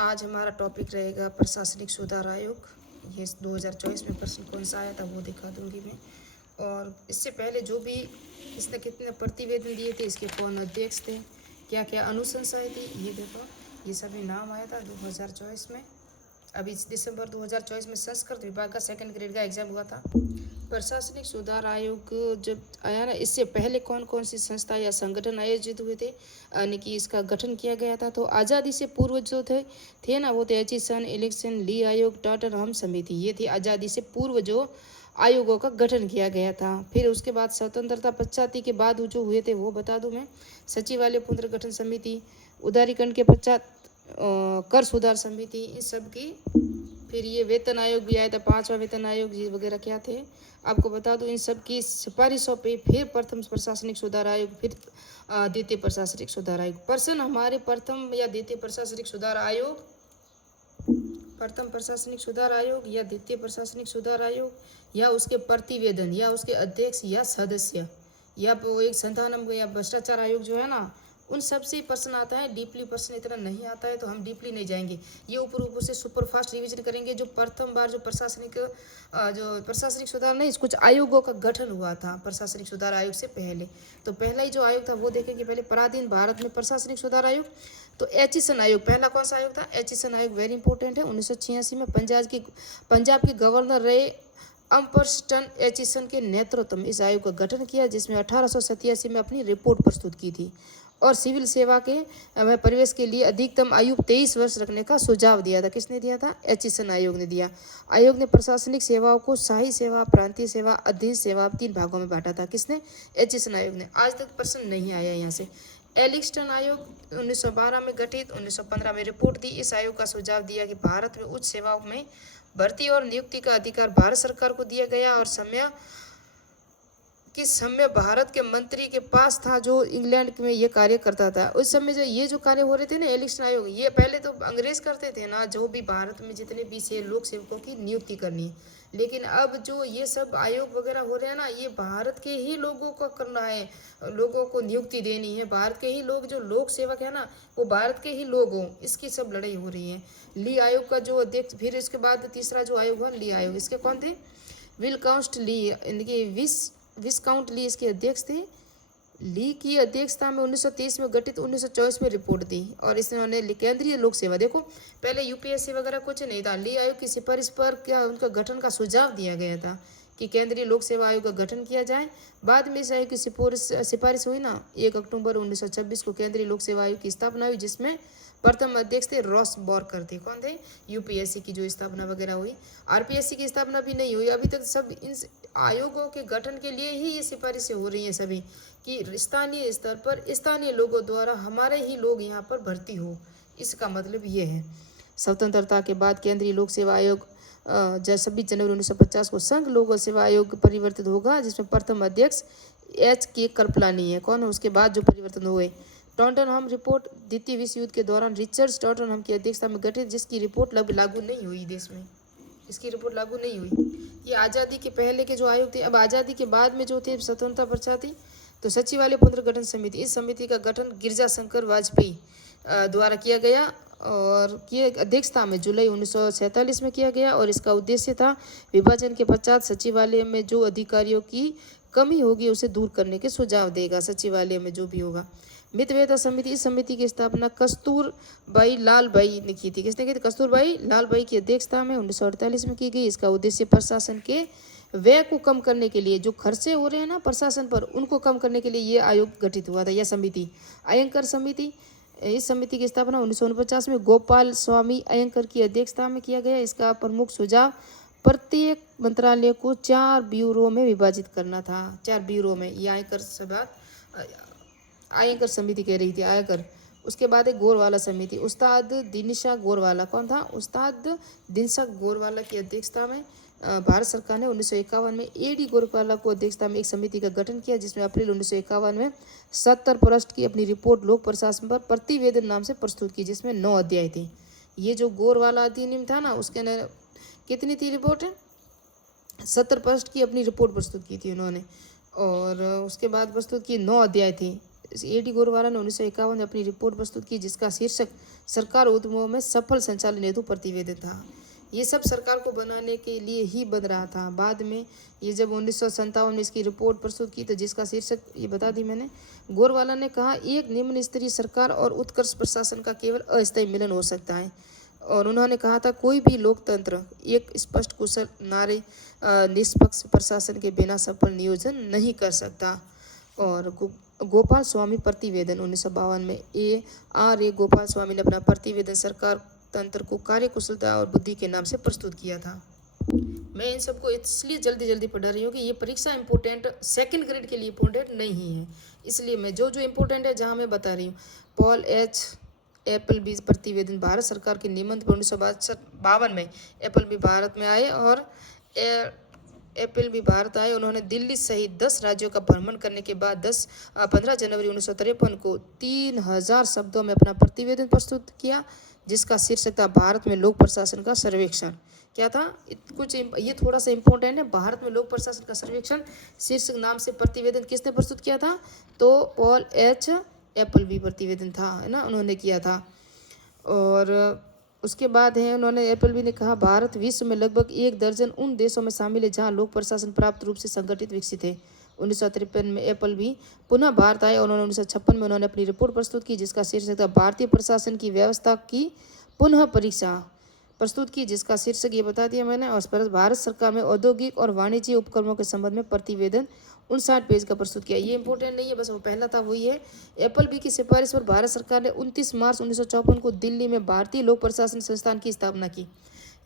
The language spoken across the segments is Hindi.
आज हमारा टॉपिक रहेगा प्रशासनिक सुधार आयोग। ये 2024 में प्रश्न कौन सा आया था वो दिखा दूंगी मैं। और इससे पहले जो भी इसने कितने प्रतिवेदन दिए थे, इसके कौन अध्यक्ष थे, क्या क्या अनुशंसाएं थी, ये देखो। ये सभी नाम आया था 2024 में। अभी दिसंबर 2024 में संस्कृत विभाग का सेकंड ग्रेड का एग्जाम हुआ था। प्रशासनिक सुधार आयोग जब आया ना, इससे पहले कौन कौन सी संस्था या संगठन आयोजित हुए थे, यानी कि इसका गठन किया गया था। तो आज़ादी से पूर्व जो थे ना, वो थे एचिसन, इलेक्शन, ली आयोग, टाटर हम समिति। ये थी आज़ादी से पूर्व जो आयोगों का गठन किया गया था। फिर उसके बाद स्वतंत्रता पश्चाती के बाद जो हुए थे वो बता दूं मैं। सचिवालय पुनर्गठन समिति, उदारीकरण के पश्चात कर सुधार समिति, इन सब की। फिर ये वेतन आयोग भी आया था, 5वां वेतन आयोग, ये वगैरह क्या थे आपको बता दूं। इन सब की सिफारिशों पे फिर प्रथम प्रशासनिक सुधार आयोग, फिर द्वितीय प्रशासनिक सुधार आयोग। प्रश्न हमारे प्रथम या द्वितीय प्रशासनिक सुधार आयोग, प्रथम प्रशासनिक सुधार आयोग या द्वितीय प्रशासनिक सुधार आयोग, या उसके प्रतिवेदन, या उसके अध्यक्ष या सदस्य, या वो एक संस्थान या भ्रष्टाचार आयोग जो है ना, उन सब से प्रश्न आता है। डीपली प्रश्न इतना नहीं आता है, तो हम डीपली नहीं जाएंगे। ये ऊपर ऊपर से सुपर फास्ट रिवीजन करेंगे। जो प्रथम बार जो प्रशासनिक सुधार नहीं, कुछ आयोगों का गठन हुआ था प्रशासनिक सुधार आयोग से पहले। तो पहला ही जो आयोग था वो देखेंगे पहले, पराधीन भारत में प्रशासनिक सुधार आयोग। तो एचिसन आयोग पहला कौन सा आयोग था? एचिसन आयोग वेरी इंपॉर्टेंट है। 1986 में पंजाब के गवर्नर रहे अम्परस्टन एचिसन के नेतृत्व में इस आयोग का गठन किया, जिसमें 1887 में अपनी रिपोर्ट प्रस्तुत की थी। और सिविल सेवा के परिवेश के लिए अधिकतम आयु 23 वर्ष रखने का सुझाव दिया था। किसने दिया था? एचिसन आयोग ने दिया। आयोग ने प्रशासनिक सेवाओं को शाही सेवा, प्रांतीय सेवा, अधीन सेवा 3 भागों में बांटा था। किसने? एचिसन आयोग ने। आज तक प्रश्न नहीं आया यहाँ से। एलिक्स्टन आयोग 1912 में गठित, 1915 में रिपोर्ट दी। इस आयोग का सुझाव दिया कि भारत में उच्च सेवाओं में भर्ती और नियुक्ति का अधिकार भारत सरकार को दिया गया, और समय भारत के मंत्री के पास था जो इंग्लैंड में ये कार्य करता था। उस समय जो ये जो कार्य हो रहे थे ना, इलेक्शन आयोग, ये पहले तो अंग्रेज करते थे ना, जो भी भारत में जितने भी से लोक सेवकों की नियुक्ति करनी है। लेकिन अब जो ये सब आयोग वगैरह हो रहे हैं ना, ये भारत के ही लोगों को करना है, लोगों को नियुक्ति देनी है। भारत के ही लोग जो लोक सेवक है ना, वो भारत के ही लोग हों, इसकी सब लड़ाई हो रही है। ली आयोग का जो अध्यक्ष, फिर इसके बाद तीसरा जो आयोग हुआ ली आयोग, इसके कौन थे? विलकाउंट ली, इनके विस्काउंट ली इसके अध्यक्ष थे। ली की अध्यक्षता में 1923 में गठित, 1924 में रिपोर्ट दी। और इसने केंद्रीय लोक सेवा, देखो पहले यूपीएससी वगैरह कुछ नहीं था। ली आयोग की सिफारिश पर क्या उनका गठन का सुझाव दिया गया था कि केंद्रीय लोक सेवा आयोग का गठन किया जाए। बाद में इस आयोग की सिफारिश हुई ना, 1 अक्टूबर 1926 को केंद्रीय लोक सेवा आयोग की स्थापना हुई, जिसमें प्रथम अध्यक्ष थे रॉस बॉरकर थे। कौन थे? यूपीएससी की जो स्थापना वगैरह हुई। आरपीएससी की स्थापना भी नहीं हुई अभी तक। सब इन आयोगों के गठन के लिए ही ये सिफारिशें हो रही हैं सभी, कि स्थानीय स्तर पर स्थानीय लोगों द्वारा हमारे ही लोग यहाँ पर भर्ती हो। इसका मतलब ये है। स्वतंत्रता के बाद केंद्रीय लोक सेवा आयोग 26 जनवरी 1950 को संघ लोक सेवा आयोग परिवर्तित होगा, जिसमें प्रथम अध्यक्ष HK कृपलानी है। कौन है? उसके बाद जो परिवर्तन हुए। टॉन्टनहम रिपोर्ट द्वितीय विश्व युद्ध के दौरान रिचर्ड टॉन्टनहम की अध्यक्षता में गठित, जिसकी रिपोर्ट लागू नहीं हुई देश में। इसकी रिपोर्ट लागू नहीं हुई। ये आज़ादी के पहले के जो आयोग थे। अब आज़ादी के बाद में जो थे स्वतंत्रता पश्चाती, तो सचिवालय पुनर्गठन समिति, इस समिति का गठन गिरजा शंकर वाजपेयी द्वारा किया गया, और की अध्यक्षता में जुलाई 1947 में किया गया। और इसका उद्देश्य था विभाजन के पश्चात सचिवालय में जो अधिकारियों की कमी होगी उसे दूर करने के सुझाव देगा। सचिवालय में जो भी होगा। मितव्ययता समिति, इस समिति की स्थापना कस्तूरबाई लालबाई ने की थी। किसने की थी? कस्तूरबाई लालबाई की अध्यक्षता में 1948 में की गई। इसका उद्देश्य प्रशासन के व्यय को कम करने के लिए, जो खर्चे हो रहे हैं ना प्रशासन पर, उनको कम करने के लिए ये आयोग गठित हुआ था, यह समिति। अयंकर समिति, इस समिति की स्थापना 1949 में गोपाल स्वामी अयंकर की अध्यक्षता में किया गया। इसका प्रमुख सुझाव प्रत्येक मंत्रालय को 4 ब्यूरो में विभाजित करना था। 4 ब्यूरो में ये आयकर समिति कह रही थी, आयकर। उसके बाद एक गोरवाला समिति, उस्ताद दिनशा गोरवाला। कौन था? उस्ताद दिनशा गोरवाला की अध्यक्षता में भारत सरकार ने 1951 में AD गोरवाला को अध्यक्षता में एक समिति का गठन किया, जिसमें अप्रैल 1951 में 70 पृष्ठ की अपनी रिपोर्ट लोक प्रशासन पर प्रतिवेदन नाम से प्रस्तुत की, जिसमें 9 अध्याय थे। ये जो गोरवाला अधिनियम था ना, उसके अंदर कितनी थी रिपोर्ट? 70 पृष्ठ की अपनी रिपोर्ट प्रस्तुत की थी उन्होंने। और उसके बाद प्रस्तुत की 9 अध्याय थी। A.D. गोरवाला ने 1951 में अपनी रिपोर्ट प्रस्तुत की, जिसका शीर्षक सरकार उद्यमों में सफल संचालन हेतु प्रतिवेदन था। ये सब सरकार को बनाने के लिए ही बन रहा था। बाद में ये जब 1957 में इसकी रिपोर्ट प्रस्तुत की, तो जिसका शीर्षक ये बता दी मैंने। गोरवाला ने कहा, एक निम्न स्तरीय सरकार और उत्कृष्ट प्रशासन का केवल अस्थायी मिलन हो सकता है। और उन्होंने कहा था, कोई भी लोकतंत्र एक स्पष्ट, कुशल, नारी निष्पक्ष प्रशासन के बिना सफल नियोजन नहीं कर सकता। और गोपाल स्वामी प्रतिवेदन 1952 में A. गोपाल स्वामी ने अपना प्रतिवेदन सरकार तंत्र को कार्यकुशलता और बुद्धि के नाम से प्रस्तुत किया था। मैं इन सबको इसलिए जल्दी जल्दी पढ़ रही हूँ कि ये परीक्षा इंपॉर्टेंट सेकंड ग्रेड के लिए इंपॉर्टेंट नहीं है, इसलिए मैं जो जो इम्पोर्टेंट है जहाँ मैं बता रही हूँ। पॉल एच एप्पलबी प्रतिवेदन भारत सरकार के निमंत्रण 1952 में एप्पलबी भारत में आए और एप्पलबी भारत आए। उन्होंने दिल्ली सहित 10 राज्यों का भ्रमण करने के बाद 15 जनवरी 1953 को 3000 शब्दों में अपना प्रतिवेदन प्रस्तुत किया, जिसका शीर्षक था भारत में लोक प्रशासन का सर्वेक्षण। क्या था? कुछ ये थोड़ा सा इम्पोर्टेंट है। भारत में लोक प्रशासन का सर्वेक्षण शीर्षक नाम से प्रतिवेदन किसने प्रस्तुत किया था? तो पॉल एच एप्पलबी प्रतिवेदन था, है ना, उन्होंने किया था। और उसके बाद है, उन्होंने एप्पलबी ने कहा, भारत विश्व में लगभग 1 दर्जन उन देशों में शामिल है जहां लोक प्रशासन प्राप्त रूप से संगठित विकसित है। 1953 में एप्पलबी पुनः भारत आए और उन्होंने 1956 में उन्होंने अपनी रिपोर्ट प्रस्तुत की, जिसका शीर्षक था भारतीय प्रशासन की व्यवस्था की पुनः परीक्षा प्रस्तुत की, जिसका शीर्षक ये बता दिया मैंने। और भारत सरकार में औद्योगिक और वाणिज्य उपक्रमों के संबंध में प्रतिवेदन 59 पेज का प्रस्तुत किया। ये इंपॉर्टेंट नहीं है, बस वो पहला था वही है। एप्पलबी की सिफारिश पर भारत सरकार ने 29 मार्च 1954 को दिल्ली में भारतीय लोक प्रशासन संस्थान की स्थापना की।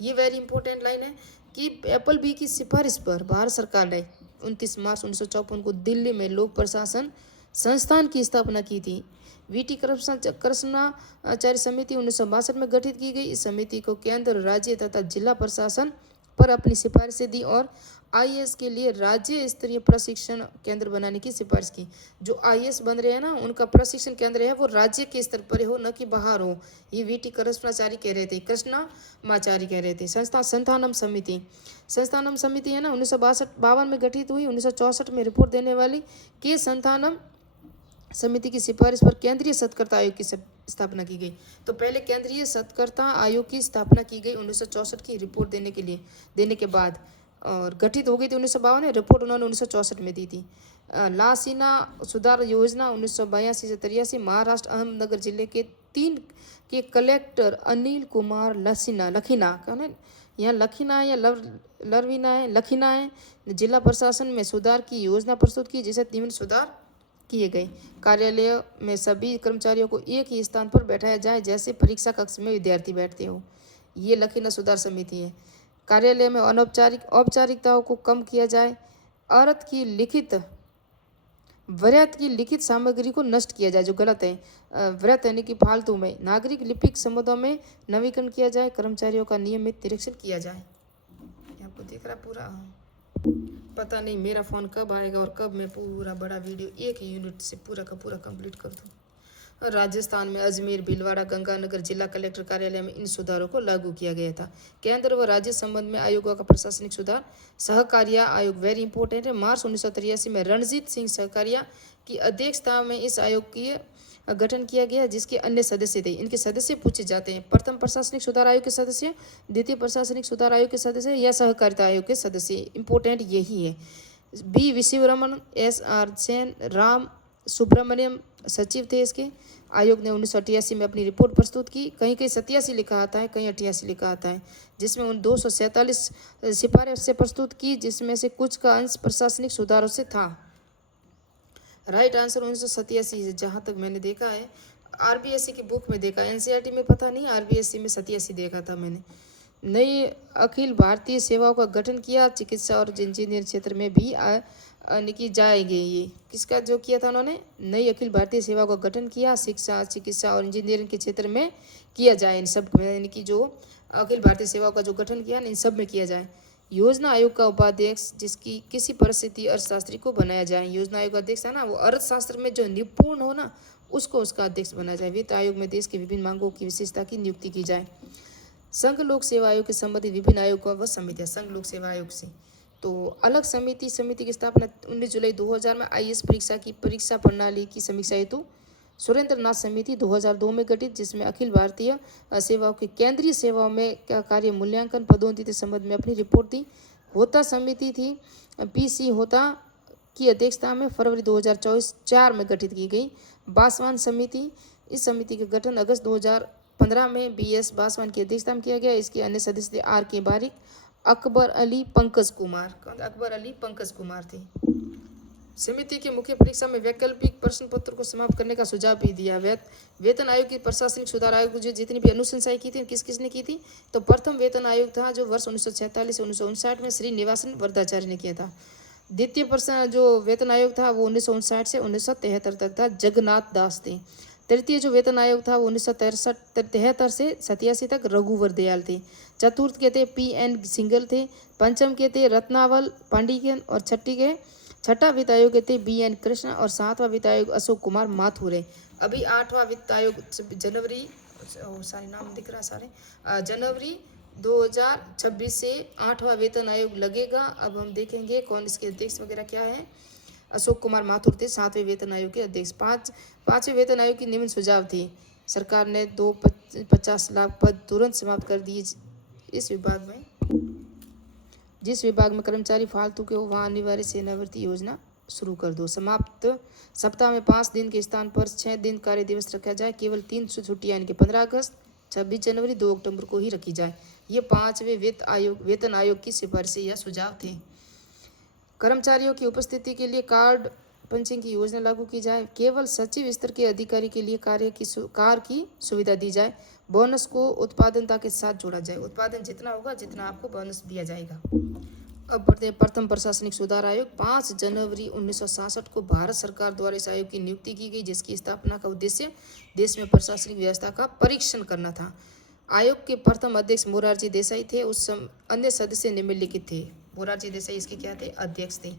ये वेरी इंपॉर्टेंट लाइन है कि एप्पलबी की सिफारिश पर भारत सरकार ने 29 मार्च 1954 को दिल्ली में लोक प्रशासन संस्थान की स्थापना की थी। वीटी कृष्णाचार्य समिति 1962 में गठित की गई। इस समिति को केंद्र, राज्य तथा जिला प्रशासन पर अपनी सिफारिशें दी और आईएएस के लिए राज्य स्तरीय प्रशिक्षण केंद्र बनाने की सिफारिश की। जो आईएएस बन रहे हैं ना, उनका प्रशिक्षण केंद्र है वो राज्य के स्तर पर हो, न कि बाहर हो। ये वीटी कृष्णाचार्य कह रहे थे, कृष्णामाचार्य कह रहे थे। संस्थानम समिति है ना, 1952 में गठित हुई। 1964 में रिपोर्ट देने वाली के संस्थानम समिति की सिफारिश पर केंद्रीय सत्कर्ता आयोग की स्थापना की गई। तो पहले केंद्रीय सत्कर्ता आयोग की स्थापना की गई 1964 की रिपोर्ट देने के बाद, और गठित हो गई थी 1952 में। रिपोर्ट उन्होंने 1964 में दी थी। लासीना सुधार योजना 1982 से 83, महाराष्ट्र अहमदनगर जिले के 3 के कलेक्टर अनिल कुमार लखीना यहाँ लखीना है या लरवीना है, लखीना है, जिला प्रशासन में सुधार की योजना प्रस्तुत की, जिसे 3 सुधार किए गए। कार्यालय में सभी कर्मचारियों को एक ही स्थान पर बैठाया जाए, जैसे परीक्षा कक्ष में विद्यार्थी बैठते हो। ये लखीना सुधार समिति है। कार्यालय में औपचारिकताओं को कम किया जाए। व्रत की लिखित सामग्री को नष्ट किया जाए, जो गलत है। व्रत यानी कि फालतू में। नागरिक लिपिक संबंधों में नवीकरण किया जाए। कर्मचारियों का नियमित निरीक्षण किया जाए। आपको दिख रहा पूरा? पता नहीं मेरा फ़ोन कब आएगा और कब मैं पूरा बड़ा वीडियो एक ही यूनिट से पूरा का पूरा कंप्लीट कर दूँ। राजस्थान में अजमेर, भीलवाड़ा, गंगानगर जिला कलेक्टर कार्यालय में इन सुधारों को लागू किया गया था। केंद्र व राज्य संबंध में आयोगों का प्रशासनिक सुधार। सहकारिता आयोग वेरी इंपॉर्टेंट है। मार्च 1983 में रणजीत सिंह सहकारिता की अध्यक्षता में इस आयोग की गठन किया गया, जिसके अन्य सदस्य थे। इनके सदस्य पूछे जाते हैं: प्रथम प्रशासनिक सुधार आयोग के सदस्य, द्वितीय प्रशासनिक सुधार आयोग के सदस्य या सहकारिता आयोग के सदस्य। इंपॉर्टेंट यही है। बी विश्वरमन, SR जैन, राम सुब्रमण्यम सचिव थे इसके। आयोग ने 1988 में अपनी रिपोर्ट प्रस्तुत की। कहीं कहीं 87 लिखा आता है, कहीं 88 लिखा आता है, जिसमें उन 247 सिफारिशें प्रस्तुत की, जिसमें से कुछ का अंश प्रशासनिक सुधारों से था। राइट आंसर 1987 है, जहाँ तक मैंने देखा है। RBSC की बुक में देखा, NCERT में पता नहीं, RBSC में 87 देखा था मैंने। नई अखिल भारतीय सेवाओं का गठन किया। चिकित्सा और इंजीनियर क्षेत्र में भी की जाएगी। ये किसका जो किया था उन्होंने? नई अखिल भारतीय सेवाओं का गठन किया। शिक्षा, चिकित्सा और इंजीनियरिंग के क्षेत्र में किया जाए। इन सब में यानी कि जो अखिल भारतीय सेवाओं का जो गठन किया, इन सब में किया जाए। योजना आयोग का उपाध्यक्ष जिसकी किसी परिस्थिति अर्थशास्त्री को बनाया जाए। योजना आयोग का अध्यक्ष है ना, वो अर्थशास्त्र में जो निपुण हो ना, उसको उसका अध्यक्ष बनाया जाए। वित्त आयोग में देश की विभिन्न मांगों की विशेषता की नियुक्ति की जाए। संघ लोक सेवा आयोग के संबंधित विभिन्न आयोगों व समितियां। संघ लोक सेवा आयोग से तो अलग समिति की स्थापना 19 जुलाई 2000 में आईएएस परीक्षा की परीक्षा प्रणाली की समीक्षा हेतु सुरेंद्र नाथ समिति 2002 में गठित, जिसमें अखिल भारतीय सेवाओं की केंद्रीय सेवाओं में कार्य मूल्यांकन पदोन्नति संबंध में अपनी रिपोर्ट दी। होता समिति थी पीसी होता की अध्यक्षता में फरवरी 2024 में गठित की गई। बासवान समिति, इस समिति का गठन अगस्त 2015 में बीएस बासवान की अध्यक्षता में किया गया। इसके अन्य सदस्य थे आर के बारिक, अकबर अली, पंकज कुमार। अकबर अली पंकज कुमार थे। समिति की मुख्य परीक्षा में वैकल्पिक प्रश्न पत्र को समाप्त करने का सुझाव भी दिया। वेतन आयोग की प्रशासनिक सुधार आयोग जो जितनी भी अनुशंसाएं की थी किस किसने की थी, तो प्रथम वेतन आयोग था जो वर्ष 1946 से 1959 में श्री निवासन वरदाचार्य ने किया था। द्वितीय प्रश्न जो वेतन आयोग था वो 1959 से 1973 तक था, जगन्नाथ दास थे। तृतीय जो वेतन आयोग था वो 1973 से 87 तक रघुवर दयाल थे। चतुर्थ के थे पीएन सिंगल थे। पंचम के थे रत्नावल पांडियन और छठा वित्त आयोग थे बीएन कृष्ण और सातवां वित्त आयोग अशोक कुमार माथुर है। अभी आठवां वित्त आयोग जनवरी 2026 से आठवां वेतन आयोग लगेगा। अब हम देखेंगे कौन इसके अध्यक्ष वगैरह क्या है। अशोक कुमार माथुर थे 7वें वेतन आयोग के अध्यक्ष। पांचवें वेतन आयोग की निम्न सुझाव थी। सरकार ने 250 लाख पद तुरंत समाप्त कर दिए। जिस विभाग में कर्मचारी फालतू के वहाँ अनिवार्य सेवानिवृत्ति योजना शुरू कर दो। समाप्त सप्ताह में 5 दिन के स्थान पर 6 दिन कार्य दिवस रखा जाए। केवल 3 छुट्टियां यानी कि 15 अगस्त, 26 जनवरी, 2 अक्टूबर को ही रखी जाए। ये 5वें वेतन आयोग की सिफारिशें या सुझाव थे। कर्मचारियों की उपस्थिति के लिए कार्ड पंचिंग की योजना लागू की जाए। केवल सचिव स्तर के अधिकारी के लिए कार की सुविधा दी जाए। बोनस को उत्पादनता के साथ जोड़ा जाए। उत्पादन जितना होगा जितना आपको बोनस दिया जाएगा। अब बढ़ते हैं प्रथम प्रशासनिक सुधार आयोग। 5 जनवरी 1967 को भारत सरकार द्वारा इस आयोग की नियुक्ति की गई, जिसकी स्थापना का उद्देश्य देश में प्रशासनिक व्यवस्था का परीक्षण करना था। आयोग के प्रथम अध्यक्ष मोरारजी देसाई थे। उस अन्य सदस्य निम्नलिखित थे। मोरारजी देसाई इसके क्या थे? अध्यक्ष थे।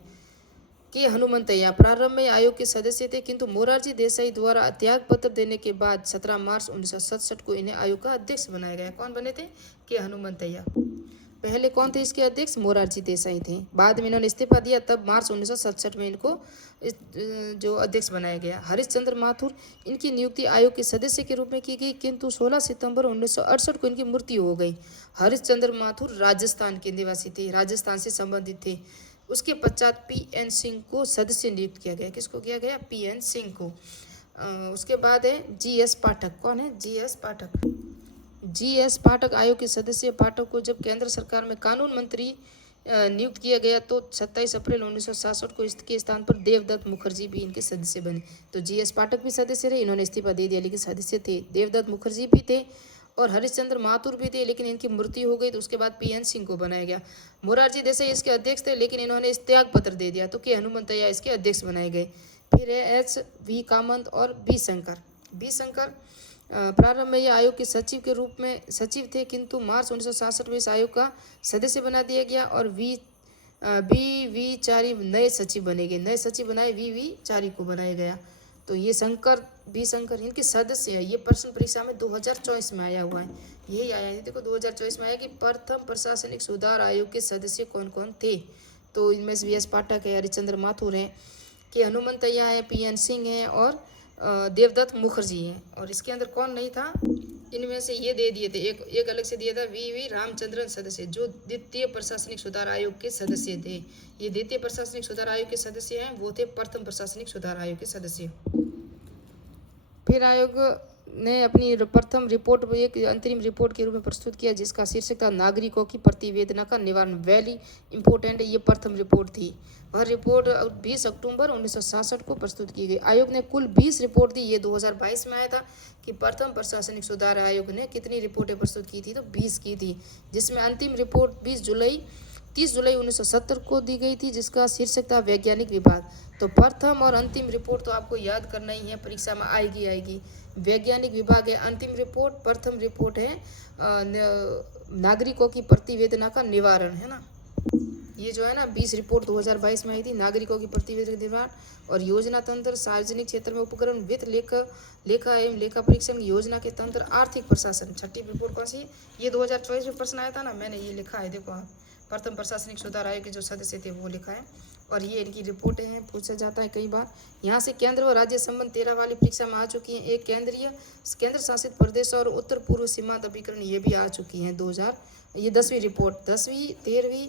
के हनुमंतैया प्रारंभ में आयोग के सदस्य थे, किंतु मोरारजी देसाई द्वारा त्याग पत्र देने के बाद 17 मार्च 1967 को इन्हें आयोग का अध्यक्ष बनाया गया। कौन बने थे? के हनुमंतैया। पहले कौन थे इसके अध्यक्ष? मोरारजी देसाई थे। बाद में इन्होंने इस्तीफा दिया, तब मार्च 1967 में इनको जो अध्यक्ष बनाया गया। हरिश्चंद्र माथुर, इनकी नियुक्ति आयोग के सदस्य के रूप में की गई, किंतु 16 सितंबर 1968 को इनकी मृत्यु हो गई। हरिश्चंद्र माथुर राजस्थान के निवासी थे, राजस्थान से संबंधित थे। उसके पश्चात पीएन सिंह को सदस्य नियुक्त किया गया। किसको किया गया? पीएन सिंह को। उसके बाद है जीएस पाठक। कौन है? जीएस पाठक। जीएस पाठक आयोग के सदस्य। पाठक को जब केंद्र सरकार में कानून मंत्री नियुक्त किया गया तो 27 अप्रैल 1967 को इसके स्थान पर देवदत्त मुखर्जी भी इनके सदस्य बने। तो जीएस पाठक भी सदस्य रहे, इन्होंने इस्तीफा दे दिया, लेकिन सदस्य थे। देवदत्त मुखर्जी भी थे और हरिश्चंद्र माथुर भी थे, लेकिन इनकी मृत्यु हो गई, तो उसके बाद पीएन सिंह को बनाया गया। मोरारजी देसाई इसके अध्यक्ष थे, लेकिन इन्होंने इस त्याग पत्र दे दिया, तो के हनुमंतैया इसके अध्यक्ष बनाए गए। फिर है एच वी कामत और बी शंकर। प्रारंभ में ये आयोग के सचिव के रूप में सचिव थे, किंतु मार्च 1967 में इस आयोग का सदस्य बना दिया गया और वी चारी नए सचिव बने गए। नए सचिव बनाए वी चारी को बनाया गया। तो ये शंकर इनके सदस्य है। ये प्रश्न परीक्षा में 2024 में आया हुआ है। यही आया है, देखो 2024 में आया कि प्रथम प्रशासनिक सुधार आयोग के सदस्य कौन कौन थे। तो इनमें से वीएस पाठक है, हरिश्चंद्र माथुर है, के हनुमंतैया है, पीएन सिंह है और देवदत्त मुखर्जी हैं। और इसके अंदर कौन नहीं था? इनमें से ये दे दिए थे, एक अलग से दिया था वी रामचंद्रन सदस्य, जो द्वितीय प्रशासनिक सुधार आयोग के सदस्य थे। ये द्वितीय प्रशासनिक सुधार आयोग के सदस्य हैं, वो थे प्रथम प्रशासनिक सुधार आयोग के सदस्य। फिर आयोग ने अपनी प्रथम रिपोर्ट एक अंतरिम रिपोर्ट के रूप में प्रस्तुत किया, जिसका शीर्षक था नागरिकों की प्रतिवेदना का निवारण। वेरी इंपॉर्टेंट ये प्रथम रिपोर्ट थी। वह रिपोर्ट 20 अक्टूबर 1967 को प्रस्तुत की गई। आयोग ने कुल 20 रिपोर्ट दी। ये 2022 में आया था कि प्रथम प्रशासनिक सुधार आयोग ने कितनी रिपोर्टें प्रस्तुत की थी, तो 20 की थी, जिसमें अंतिम रिपोर्ट 30 जुलाई 1970 को दी गई थी, जिसका शीर्षक था वैज्ञानिक विभाग। तो प्रथम और अंतिम रिपोर्ट तो आपको याद करना ही है, परीक्षा में आएगी। वैज्ञानिक विभाग है अंतिम रिपोर्ट, प्रथम रिपोर्ट है नागरिकों की प्रतिवेदना का निवारण, है ना। ये जो है ना 20 रिपोर्ट 2022 में आई थी, नागरिकों की प्रतिवेदना निवारण और योजना तंत्र, सार्वजनिक क्षेत्र में उपकरण, वित्त, लेखा एवं लेखा परीक्षण, योजना के तंत्र, आर्थिक प्रशासन। छठी रिपोर्ट कौन सी? ये 2024 में प्रश्न आया था ना, मैंने ये लिखा है, देखो आप प्रथम प्रशासनिक सुधार आयोग के जो सदस्य थे वो लिखा है। और ये इनकी रिपोर्टें हैं, पूछा जाता है कई बार। यहाँ से केंद्र व राज्य संबंध 13 वाली परीक्षा में आ चुकी हैं। एक केंद्र शासित प्रदेश और उत्तर पूर्व सीमांत अभिकरण ये भी आ चुकी हैं 2000। ये 10वीं रिपोर्ट, 10वीं 13वीं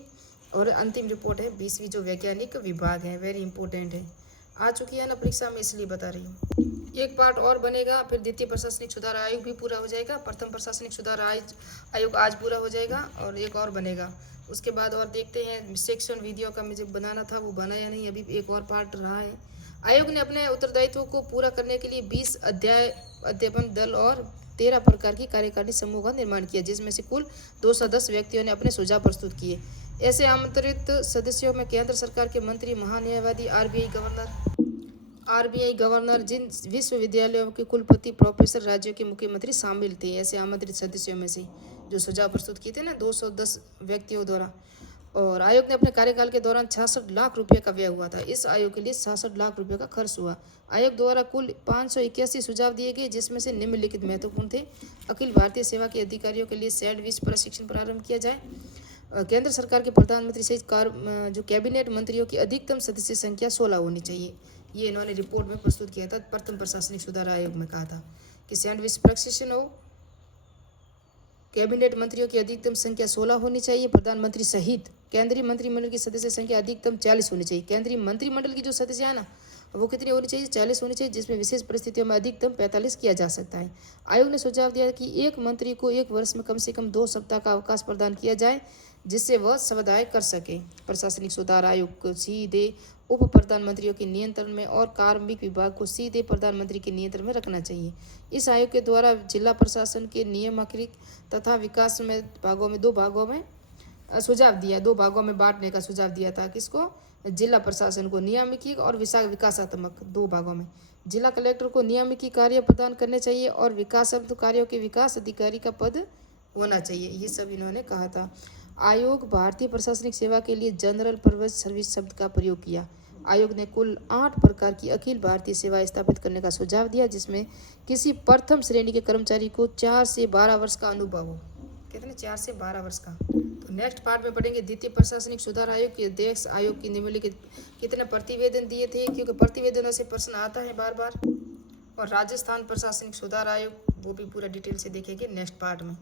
और अंतिम रिपोर्ट है 20वीं जो वैज्ञानिक विभाग है, वेरी इंपॉर्टेंट है, आ चुकी है ना परीक्षा में, इसलिए बता रही हूँ। एक पार्ट और बनेगा, फिर द्वितीय प्रशासनिक सुधार आयोग भी पूरा हो जाएगा। प्रथम प्रशासनिक सुधार आयोग आज पूरा हो जाएगा और एक और बनेगा। उसके बाद और देखते हैं सेक्शन वीडियो का मुझे बनाना था वो बना या नहीं, अभी एक और पार्ट रहा है। आयोग ने अपने उत्तरदायित्वों को पूरा करने के लिए 20 अध्यापन दल और 13 प्रकार की कार्यकारिणी समूह का निर्माण किया, जिसमें से कुल 210 व्यक्तियों ने अपने सुझाव प्रस्तुत किए। ऐसे आमंत्रित सदस्यों में केंद्र सरकार के मंत्री, महान्यायवादी, आरबीआई गवर्नर, जिन विश्वविद्यालयों के कुलपति, प्रोफेसर, राज्यों के मुख्यमंत्री शामिल थे। ऐसे आमंत्रित सदस्यों में से जो सुझाव प्रस्तुत किए थे ना 210 व्यक्तियों द्वारा। और आयोग ने अपने कार्यकाल के दौरान 66 लाख रुपये का व्यय हुआ था। इस आयोग के लिए 66 लाख रुपये का खर्च हुआ। आयोग द्वारा कुल 581 सुझाव दिए गए, जिसमें से निम्नलिखित महत्वपूर्ण थे। अखिल भारतीय सेवा के अधिकारियों के लिए सैंडविच प्रशिक्षण प्रारंभ किया जाए। केंद्र सरकार के प्रधानमंत्री सहित जो कैबिनेट मंत्रियों की अधिकतम सदस्य संख्या 16 होनी चाहिए। ये इन्होंने रिपोर्ट में प्रस्तुत किया था। प्रथम प्रशासनिक सुधार आयोग में कहा था कि सैंडविच प्रशिक्षण हो। कैबिनेट मंत्रियों की अधिकतम संख्या 16 होनी चाहिए। प्रधानमंत्री सहित केंद्रीय मंत्रिमंडल की सदस्य संख्या अधिकतम 40 होनी चाहिए। केंद्रीय मंत्रिमंडल की जो सदस्य है ना वो कितनी होनी चाहिए? 40 होनी चाहिए, जिसमें विशेष परिस्थितियों में अधिकतम 45 किया जा सकता है। आयोग ने सुझाव दिया कि एक मंत्री को एक वर्ष में कम से कम 2 सप्ताह का अवकाश प्रदान किया जाए, जिससे वह स्वाध्याय कर सके। प्रशासनिक सुधार आयोग को सीधे उप प्रधानमंत्रियों के नियंत्रण में और कार्मिक विभाग को सीधे प्रधानमंत्री के नियंत्रण में रखना चाहिए। इस आयोग के द्वारा जिला प्रशासन के नियामकीय तथा विकास में दो भागों में सुझाव दिया, 2 भागों में बांटने का सुझाव दिया था। किसको? जिला प्रशासन को नियामकीय और विकासात्मक 2 भागों में। जिला कलेक्टर को नियामकीय कार्य प्रदान करने चाहिए और विकासात्मक कार्यों के विकास अधिकारी का पद होना चाहिए। ये सब इन्होंने कहा था। आयोग भारतीय प्रशासनिक सेवा के लिए जनरल पर्पज सर्विस शब्द का प्रयोग किया। आयोग ने कुल 8 प्रकार की अखिल भारतीय सेवाएं स्थापित करने का सुझाव दिया, जिसमें किसी प्रथम श्रेणी के कर्मचारी को 4 से 12 वर्ष का अनुभव हो। कितने? 4 से 12 वर्ष का। तो नेक्स्ट पार्ट में पढ़ेंगे द्वितीय प्रशासनिक सुधार आयोग के अध्यक्ष, आयोग की निम्नलिखित कितने प्रतिवेदन दिए थे, क्योंकि प्रतिवेदनों से प्रश्न आता है बार बार। और राजस्थान प्रशासनिक सुधार आयोग वो भी पूरा डिटेल से देखेंगे नेक्स्ट पार्ट में।